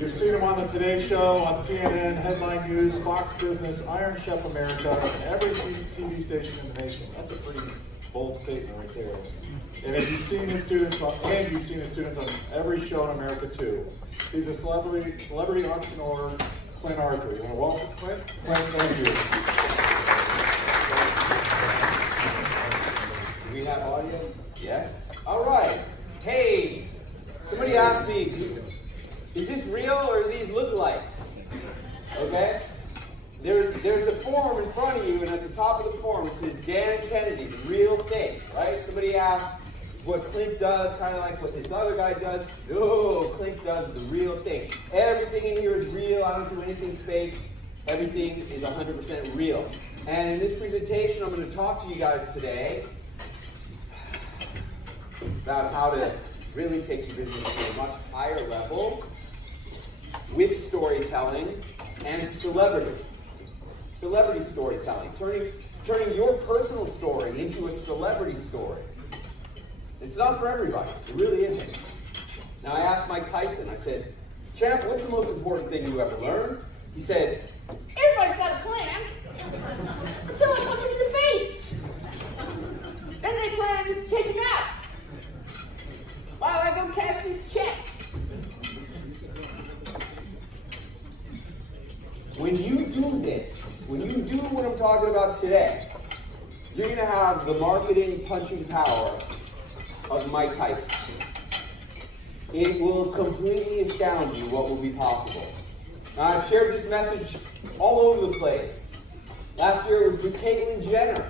You've seen him on the Today Show, on CNN, Headline News, Fox Business, Iron Chef America, and every TV station in the nation. That's a pretty bold statement right there. And if you've seen his students on, every show in America too. He's a celebrity entrepreneur, Clint Arthur. You want to welcome Clint? Clint, thank you. Do we have audio? Yes. All right. Hey, somebody asked me, is this real or are these lookalikes? Okay? There's a form in front of you, and at the top of the form it says Dan Kennedy, the real thing, right? Somebody asked, is what Clint does kind of like what this other guy does? No, Clint does the real thing. Everything in here is real. I don't do anything fake. Everything is 100% real. And in this presentation, I'm going to talk to you guys today about how to really take your business to a much higher level with storytelling and celebrity storytelling, turning your personal story into a celebrity story. It's not for everybody. It really isn't. Now, I asked Mike Tyson, I said, Champ, what's the most important thing you ever learned? He said, everybody's got a plan until I punch him in the face. Then they plan is to take him out while I go cash this check. When you do this, when you do what I'm talking about today, you're going to have the marketing punching power of Mike Tyson. It will completely astound you what will be possible. Now, I've shared this message all over the place. Last year it was with Caitlyn Jenner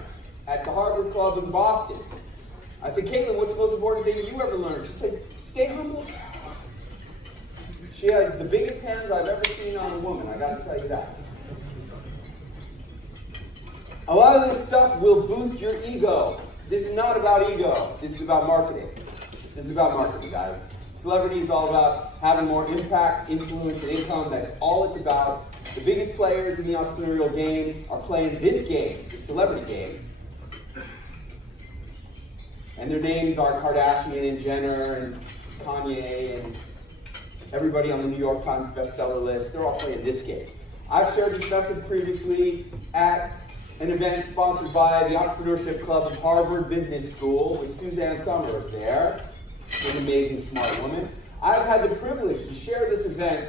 at the Harvard Club in Boston. I said, Caitlyn, what's the most important thing you ever learned? She said, stay humble. She has the biggest hands I've ever seen on a woman, I gotta tell you that. A lot of this stuff will boost your ego. This is not about ego, this is about marketing. This is about marketing, guys. Celebrity is all about having more impact, influence, and income. That's all it's about. The biggest players in the entrepreneurial game are playing this game, the celebrity game. And their names are Kardashian and Jenner and Kanye and everybody on the New York Times bestseller list. They're all playing this game. I've shared this message previously at an event sponsored by the Entrepreneurship Club of Harvard Business School with Suzanne Summers there. She's an amazing, smart woman. I've had the privilege to share this event,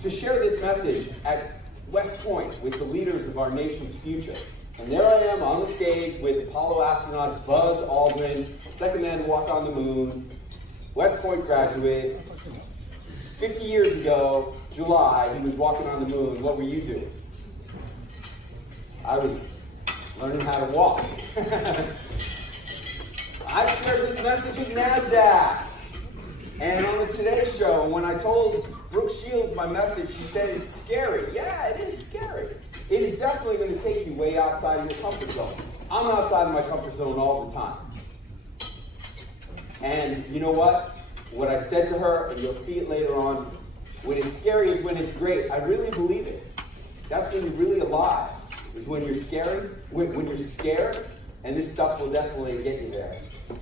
to share this message at West Point with the leaders of our nation's future. And there I am on the stage with Apollo astronaut Buzz Aldrin, second man to walk on the moon, West Point graduate. 50 years ago, July, he was walking on the moon. What were you doing? I was learning how to walk. I've shared this message at NASDAQ. And on the Today Show, when I told Brooke Shields my message, she said it's scary. Yeah, it is scary. It is definitely going to take you way outside of your comfort zone. I'm outside of my comfort zone all the time. And you know what? What I said to her, and you'll see it later on, when it's scary is when it's great. I really believe it. That's when you're really alive, is when you're scared, when you're scared, and this stuff will definitely get you there.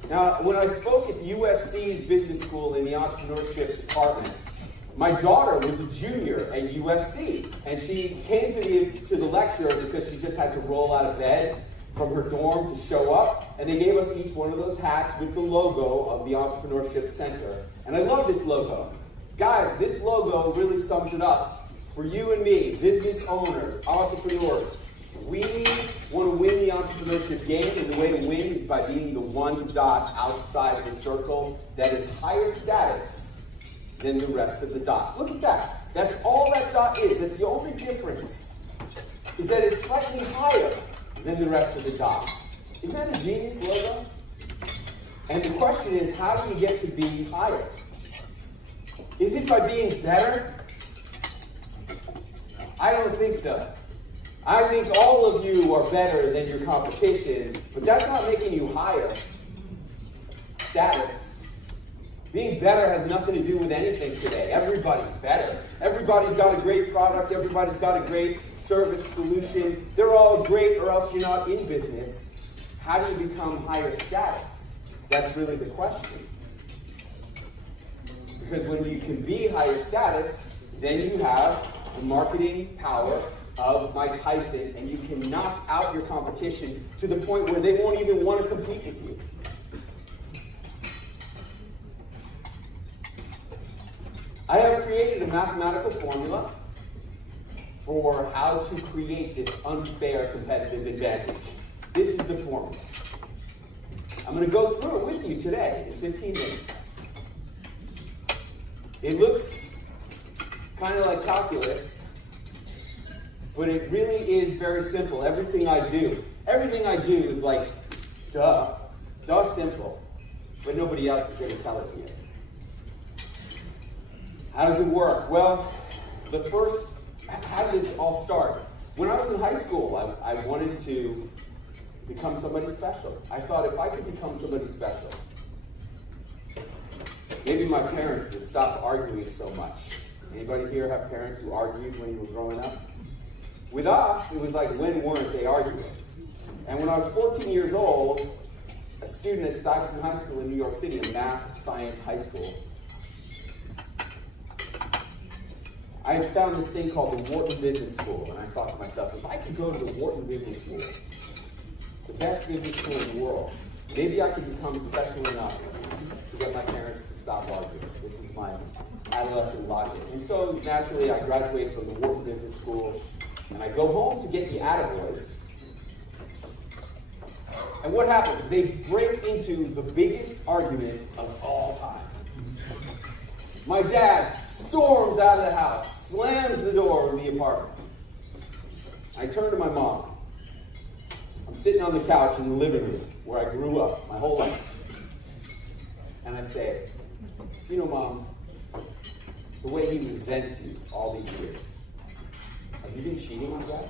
Now, when I spoke at the USC's business school in the entrepreneurship department, my daughter was a junior at USC, and she came to the lecture because she just had to roll out of bed from her dorm to show up, and they gave us each one of those hats with the logo of the Entrepreneurship Center. And I love this logo. Guys, this logo really sums it up for you and me, business owners, entrepreneurs. We want to win the entrepreneurship game, and the way to win is by being the one dot outside the circle that is higher status than the rest of the dots. Look at that. That's all that dot is. That's the only difference, is that it's slightly higher than the rest of the dots. Isn't that a genius logo? And the question is, how do you get to be higher? Is it by being better? I don't think so. I think all of you are better than your competition, but that's not making you higher. Status. Being better has nothing to do with anything today. Everybody's better. Everybody's got a great product. Everybody's got a great service solution. They're all great, or else you're not in business. How do you become higher status? That's really the question. Because when you can be higher status, then you have the marketing power of Mike Tyson, and you can knock out your competition to the point where they won't even want to compete with you. I have created a mathematical formula for how to create this unfair competitive advantage. This is the formula. I'm going to go through it with you today in 15 minutes. It looks kind of like calculus, but it really is very simple. Everything I do is like, duh simple, but nobody else is going to tell it to you. How does it work? Well, how did this all start? When I was in high school, I wanted to become somebody special. I thought if I could become somebody special, maybe my parents would stop arguing so much. Anybody here have parents who argued when you were growing up? With us, it was like, when weren't they arguing? And when I was 14 years old, a student at Stuyvesant High School in New York City, a math science high school, I had found this thing called the Wharton Business School, and I thought to myself, if I could go to the Wharton Business School, the best business school in the world, maybe I could become special enough to get my parents to stop arguing. This is my adolescent logic. And so naturally I graduated from the Wharton Business School, and I go home to get the attaboys. And what happens? They break into the biggest argument of all time. My dad storms out of the house, slams the door of the apartment. I turn to my mom. I'm sitting on the couch in the living room where I grew up my whole life. And I say, you know, Mom, the way he resents you all these years, have you been cheating on Dad?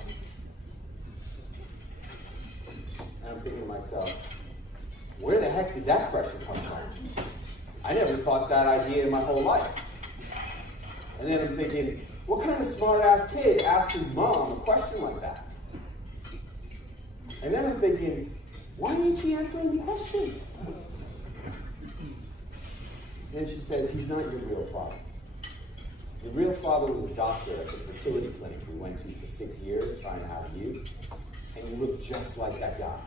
And I'm thinking to myself, where the heck did that question come from? I never thought that idea in my whole life. And then I'm thinking, what kind of smart-ass kid asked his mom a question like that? And then I'm thinking, why ain't she answering the question? And she says, he's not your real father. Your real father was a doctor at the fertility clinic we went to for 6 years trying to have you, and you look just like that guy.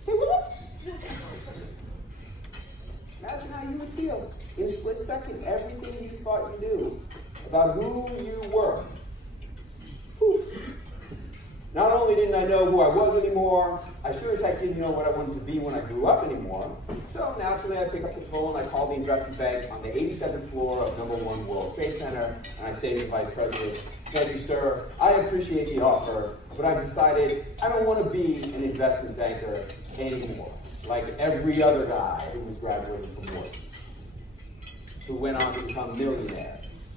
Say what? Imagine how you would feel. In a split second, everything you thought you knew about who you were. Whew. Not only didn't I know who I was anymore, I sure as heck didn't know what I wanted to be when I grew up anymore. So naturally, I pick up the phone, I call the investment bank on the 87th floor of number 1 World Trade Center, and I say to the vice president, thank you, sir, I appreciate the offer, but I've decided I don't want to be an investment banker anymore, like every other guy who was graduating from Wharton, who went on to become millionaires,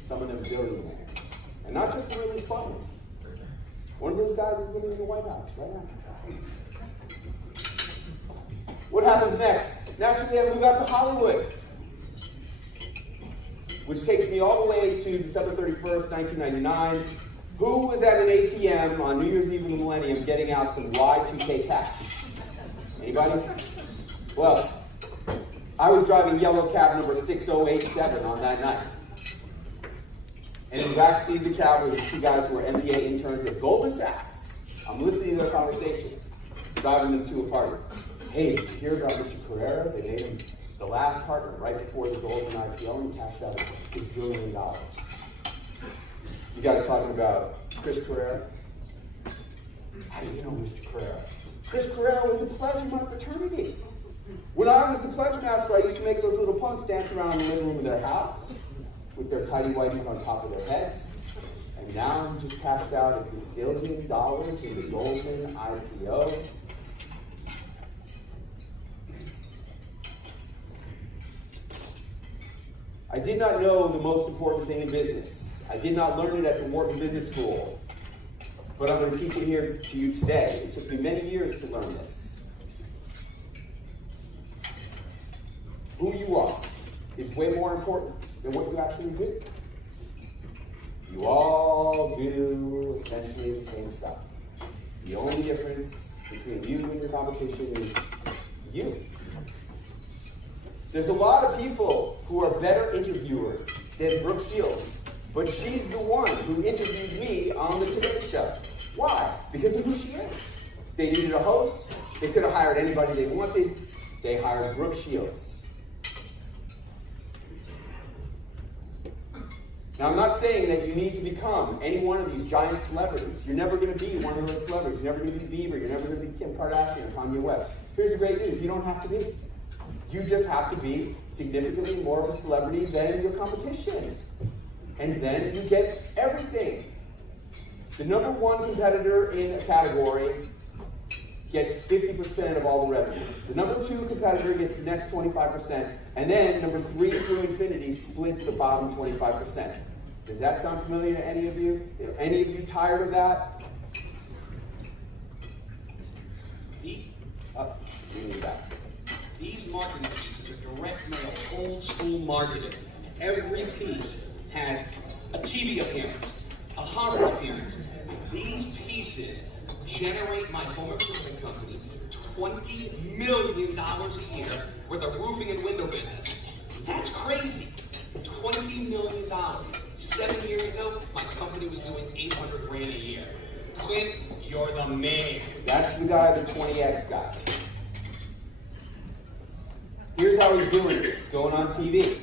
some of them billionaires, and not just one of these funds. One of those guys is living in the White House right now. What happens next? Naturally, I move out to Hollywood, which takes me all the way to December 31st, 1999. Who was at an ATM on New Year's Eve of the millennium getting out some Y2K cash? Anybody? Well, I was driving yellow cab number 6087 on that night. And in the backseat of the cab were these 2 guys who were MBA interns at Goldman Sachs. I'm listening to their conversation, driving them to a party. Hey, did you hear about Mr. Carrera? They made him the last partner right before the Goldman IPO and cashed out $1 gazillion. You guys talking about Chris Carrera? How do you know Mr. Carrera? Chris Carrera was a pledge in my fraternity. When I was the pledge master, I used to make those little punks dance around in the living room of their house with their tighty whities on top of their heads. And now he just cashed out $1 gazillion in the Goldman IPO. I did not know the most important thing in business. I did not learn it at the Wharton Business School. But I'm going to teach it here to you today. It took me many years to learn this. Who you are is way more important than what you actually do. You all do essentially the same stuff. The only difference between you and your competition is you. There's a lot of people who are better interviewers than Brooke Shields, but she's the one who interviewed me on the Today Show. Why? Because of who she is. They needed a host. They could have hired anybody they wanted. They hired Brooke Shields. Now, I'm not saying that you need to become any one of these giant celebrities. You're never going to be one of those celebrities. You're never going to be Bieber. You're never going to be Kim Kardashian or Kanye West. Here's the great news. You don't have to be. You just have to be significantly more of a celebrity than your competition. And then you get everything. The number one competitor in a category gets 50% of all the revenues. The number two competitor gets the next 25%. And then number 3 through infinity split the bottom 25%. Does that sound familiar to any of you? Are any of you tired of that? Read me back. These marketing pieces are direct mail, old school marketing. Every piece has a TV appearance, a Harvard appearance. These pieces generate my home improvement company $20 million a year with a roofing and window business. That's crazy. $20 million. 7 years ago, my company was doing $800 grand a year. Clint, you're the man. That's the guy, the 20X guy. Here's how he's doing it. He's going on TV.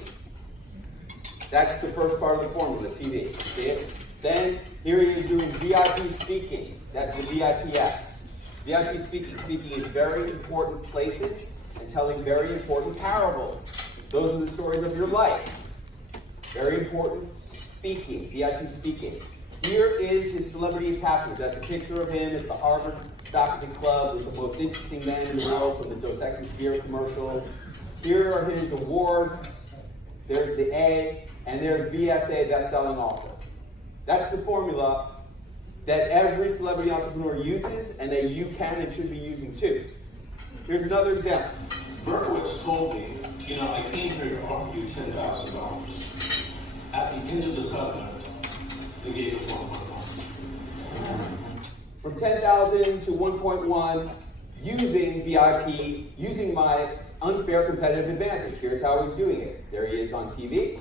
That's the first part of the formula, TV. See it? Then, here he is doing VIP speaking. That's the VIPS. VIP speaking, speaking in very important places and telling very important parables. Those are the stories of your life. Very important speaking, VIP speaking. Here is his celebrity attachment. That's a picture of him at the Harvard Faculty Club with the most interesting man in the world from the Dos Equis beer commercials. Here are his awards. There's the A, and there's BSA, best-selling author. That's the formula that every celebrity entrepreneur uses and that you can and should be using too. Here's another example. Berkowitz told me, I came here to offer you $10,000. At the end of the settlement, they gave us $1.1. From 10,000 to 1.1, using VIP, using my unfair competitive advantage. Here's how he's doing it. There he is on TV.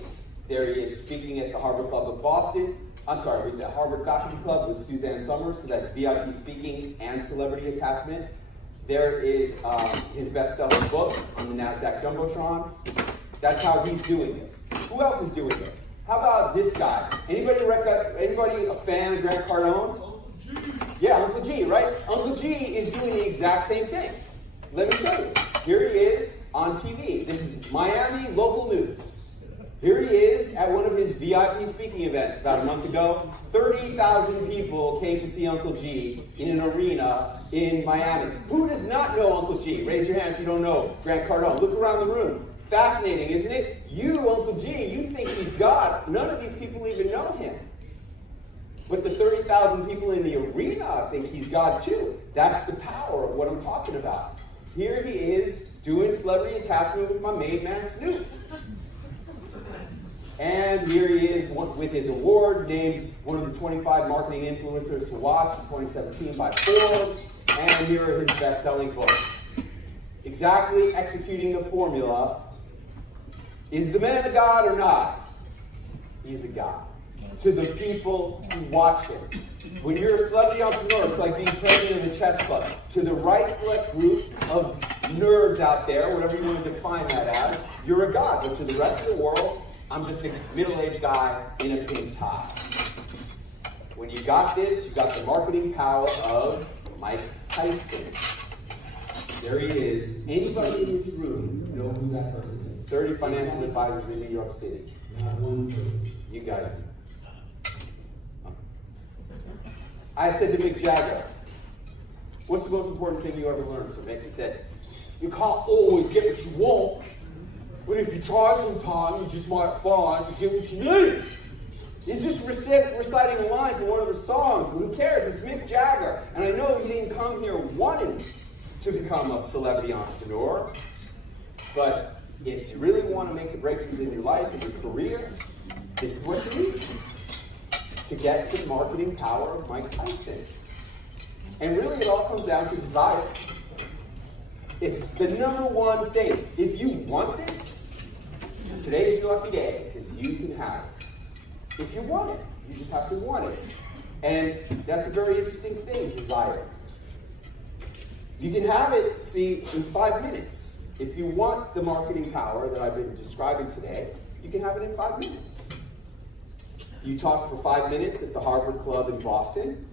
There he is speaking at the Harvard Club of Boston. With the Harvard Faculty Club with Suzanne Summers, so that's VIP speaking and celebrity attachment. There is his best-selling book on the NASDAQ Jumbotron. That's how he's doing it. Who else is doing it? How about this guy? Anybody a fan of Grant Cardone? Uncle G. Yeah, Uncle G, right? Uncle G is doing the exact same thing. Let me show you. Here he is on TV. This is Miami local news. Here he is at one of his VIP speaking events about a month ago. 30,000 people came to see Uncle G in an arena in Miami. Who does not know Uncle G? Raise your hand if you don't know Grant Cardone. Look around the room. Fascinating, isn't it? You, Uncle G, you think he's God. None of these people even know him. But the 30,000 people in the arena think he's God too. That's the power of what I'm talking about. Here he is doing celebrity attachment with my main man, Snoop. And here he is with his awards, named one of the 25 marketing influencers to watch in 2017 by Forbes. And here are his best-selling books. Exactly executing the formula. Is the man a god or not? He's a god. To the people who watch him. When you're a celebrity entrepreneur, it's like being president of a chess club. To the right select group of nerds out there, whatever you want to define that as, you're a god. But to the rest of the world, I'm just a middle-aged guy in a pink tie. When you got this, you got the marketing power of Mike Tyson. There he is. Anybody in this room know who that person is? 30 financial advisors in New York City. Not one person. You guys know. I said to Mick Jagger, what's the most important thing you ever learned? So Mick, he said, you can't always get what you want. But if you try sometime, you just might find you get what you need. He's just reciting a line from one of the songs, but who cares? It's Mick Jagger. And I know he didn't come here wanting to become a celebrity entrepreneur. But if you really want to make the breakthroughs in your life and your career, this is what you need to get the marketing power of Mike Tyson. And really, it all comes down to desire. It's the number one thing. If you want this, today's your lucky day because you can have it. If you want it, you just have to want it. And that's a very interesting thing, desire. You can have it, see, in 5 minutes. If you want the marketing power that I've been describing today, you can have it in 5 minutes. You talk for 5 minutes at the Harvard Club in Boston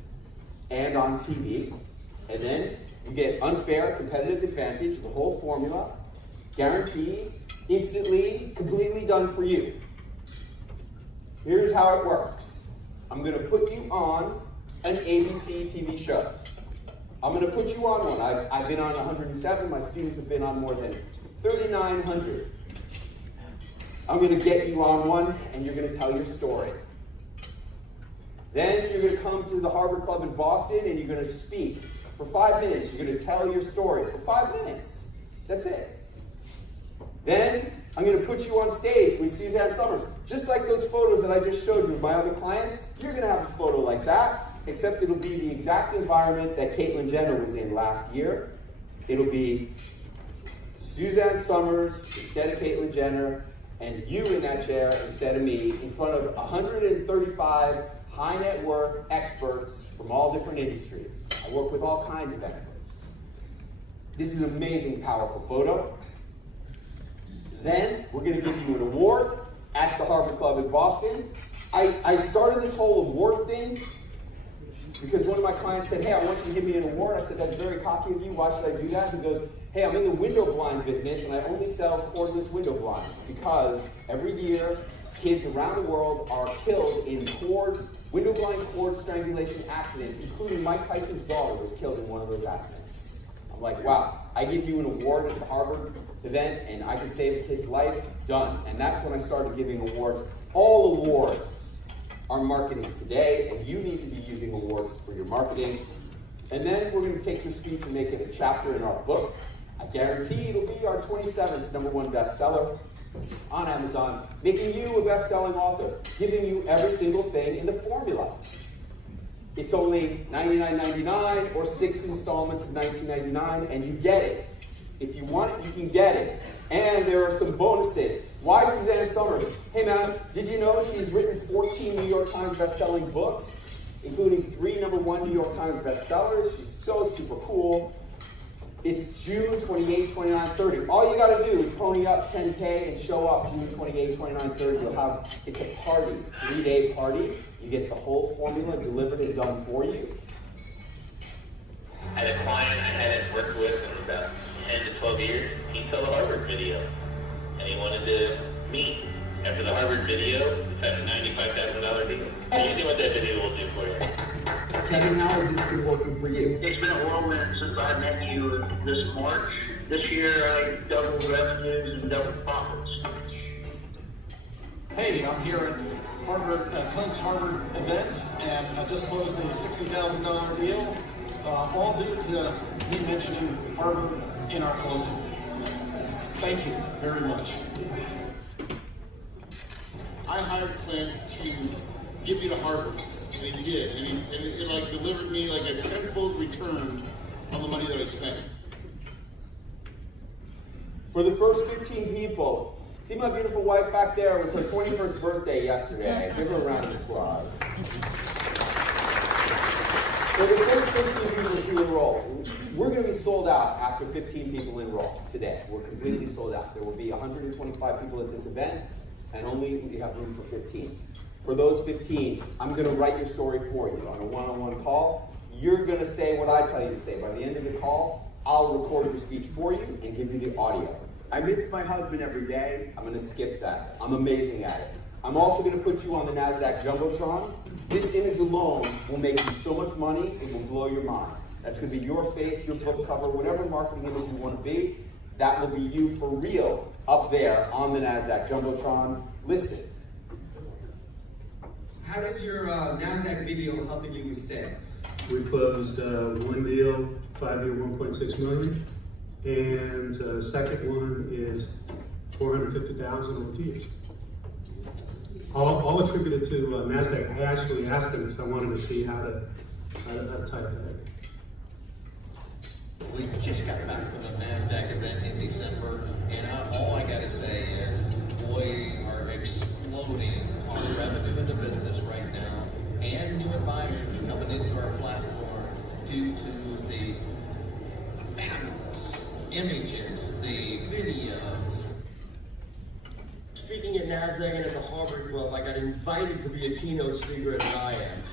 and on TV, and then you get unfair competitive advantage, the whole formula, guaranteed, instantly, completely done for you. Here's how it works. I'm going to put you on an ABC TV show. I'm going to put you on one. I've been on 107. My students have been on more than 3,900. I'm going to get you on one, and you're going to tell your story. Then you're going to come to the Harvard Club in Boston, and you're going to speak for 5 minutes. You're going to tell your story for 5 minutes. That's it. Then I'm going to put you on stage with Suzanne Summers. Just like those photos that I just showed you of my other clients, you're going to have a photo like that, except it'll be the exact environment that Caitlyn Jenner was in last year. It'll be Suzanne Summers instead of Caitlyn Jenner, and you in that chair instead of me, in front of 135 high net worth experts from all different industries. I work with all kinds of experts. This is an amazing, powerful photo. Then we're going to give you an award at the Harvard Club in Boston. I started this whole award thing because one of my clients said, hey, I want you to give me an award. I said, that's very cocky of you. Why should I do that? He goes, hey, I'm in the window blind business and I only sell cordless window blinds because every year kids around the world are killed in window blind cord strangulation accidents, including Mike Tyson's daughter was killed in one of those accidents. I'm like, wow, I give you an award at the Harvard event and I can save a kid's life, done. And that's when I started giving awards. All awards are marketing today, and you need to be using awards for your marketing. And then we're going to take your speech and make it a chapter in our book. I guarantee it'll be our 27th #1 bestseller on Amazon, making you a best-selling author, giving you every single thing in the formula. It's only $99.99 or 6 installments of $19.99, and you get it. If you want it, you can get it. And there are some bonuses. Why Suzanne Summers? Hey man, did you know she's written 14 New York Times best-selling books, including 3 #1 New York Times bestsellers? She's so super cool. It's June 28, 29, 30. All you gotta do is pony up 10K and show up June 28, 29, 30. It's a party, 3-day party. You get the whole formula delivered and done for you. I had a client I hadn't worked with in about 10 to 12 years. He saw the Harvard video, and he wanted to meet. After the Harvard video, it's at a $95,000 deal. You see what that video will do for you. Kevin, how has this been working for you? It's been a whirlwind since I met you this March. This year, I doubled revenues and doubled profits. Hey, I'm here at Harvard, Clint's Harvard event, and I just closed a $60,000 deal, all due to me mentioning Harvard in our closing. Thank you very much. I hired Clint to get me to Harvard, and he did, and it like delivered me like a tenfold return on the money that I spent. For the first 15 people, see my beautiful wife back there? It was her 21st birthday yesterday. Give her a round of applause. For the first 15 people to enroll, we're going to be sold out after 15 people enroll today. We're completely sold out. There will be 125 people at this event, and only we have room for 15. For those 15, I'm going to write your story for you on a one-on-one call. You're going to say what I tell you to say. By the end of the call, I'll record your speech for you and give you the audio. I miss my husband every day. I'm going to skip that. I'm amazing at it. I'm also going to put you on the NASDAQ Jumbotron. This image alone will make you so much money, it will blow your mind. That's going to be your face, your book cover, whatever marketing image you want to be. That will be you for real up there on the NASDAQ Jumbotron. Listen. How does your NASDAQ video helping you with sales? We closed one deal, 5-year, 1.6 million, and the second one is 450,000 over 2 years. All attributed to NASDAQ. I actually asked them because I wanted to see how to type that. We just got back from the NASDAQ event in December, and all I got to say is, boy, our NASDAQ and at the Harvard Club, I got invited to be a keynote speaker at an IM.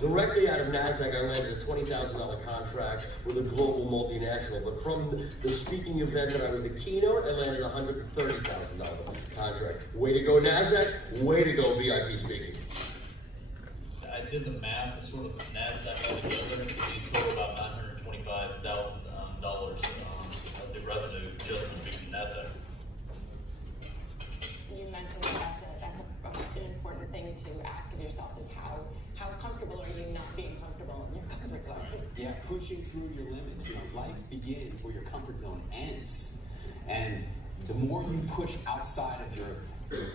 Directly out of NASDAQ, I landed a $20,000 contract with a global multinational. But from the speaking event that I was the keynote, I landed a $130,000 contract. Way to go, NASDAQ. Way to go, VIP speaking. I did the math of sort of NASDAQ altogether. It totaled about $925,000 of the revenue just from speaking NASDAQ. You mentioned that's an important thing to ask of yourself is how comfortable are you not being comfortable in your comfort zone? Yeah, pushing through your limits. You know, life begins where your comfort zone ends. And the more you push outside of your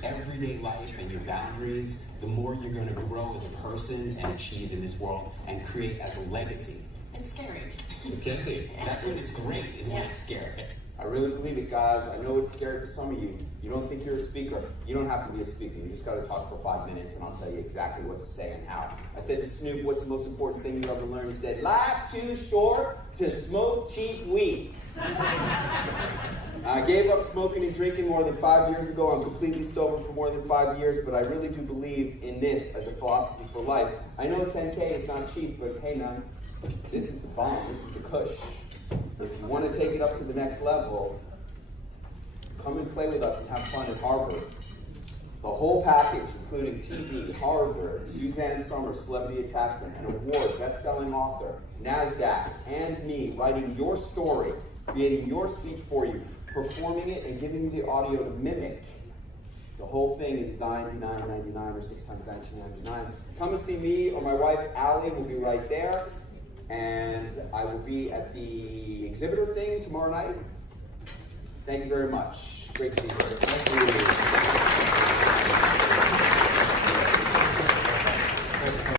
everyday life and your boundaries, the more you're going to grow as a person and achieve in this world and create as a legacy. It's scary. It can be. That's when it's great, is when it's scary. I really believe it, guys. I know it's scary for some of you. You don't think you're a speaker. You don't have to be a speaker. You just got to talk for 5 minutes, and I'll tell you exactly what to say and how. I said to Snoop, what's the most important thing you ever learned? He said, life's too short to smoke cheap weed. I gave up smoking and drinking more than 5 years ago. I'm completely sober for more than 5 years, but I really do believe in this as a philosophy for life. I know 10K is not cheap, but hey, man, this is the bomb. This is the kush. If you want to take it up to the next level, come and play with us and have fun at Harvard. The whole package, including TV, Harvard, Suzanne Summers, Celebrity Attachment, an award, best-selling author, NASDAQ, and me writing your story, creating your speech for you, performing it, and giving you the audio to mimic. The whole thing is $99.99 or 6 times $19.99. Come and see me or my wife, Allie, will be right there. And I will be at the exhibitor thing tomorrow night. Thank you very much. Great to be here. Thank you.